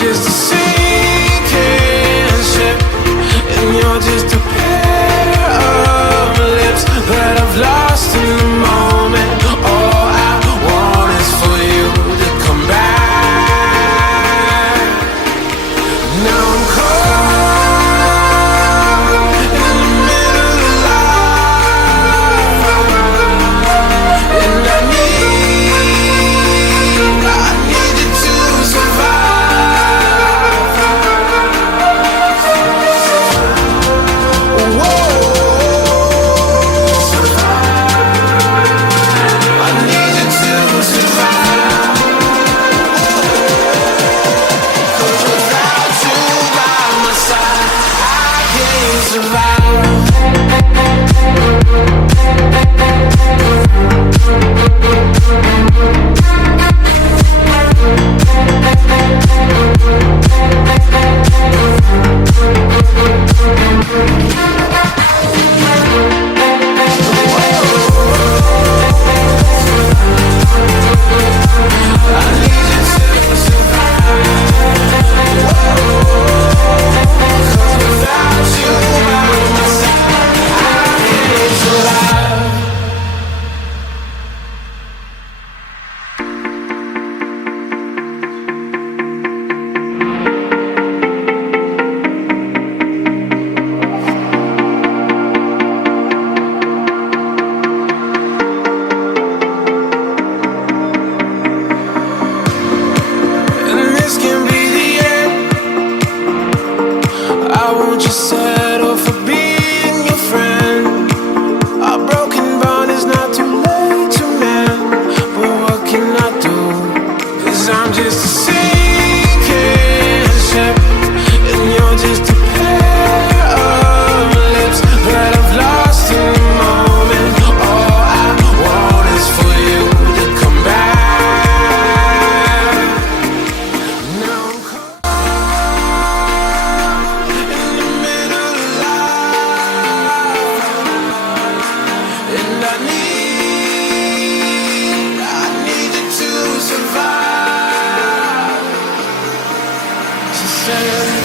just a sinking ship, and you're just a pair of lips that I've lost in the moment. All I want is for you to come back. Now I'm caught in the middle of life, and I need you to survive. Whoa, I need you to survive. 'Cause without you by my side, I can't survive. I need you to survive. 'Cause without you by my side, I can't survive. And this can be the end. I won't just settle for being your friend. Our broken bond is not too late to mend. But what can I do? 'Cause I'm just a sinking ship, and you're just a pair of lips that I've lost in the moment. All I want is for you to come back. Now I'm caught in the middle of life, and I need you to survive. So say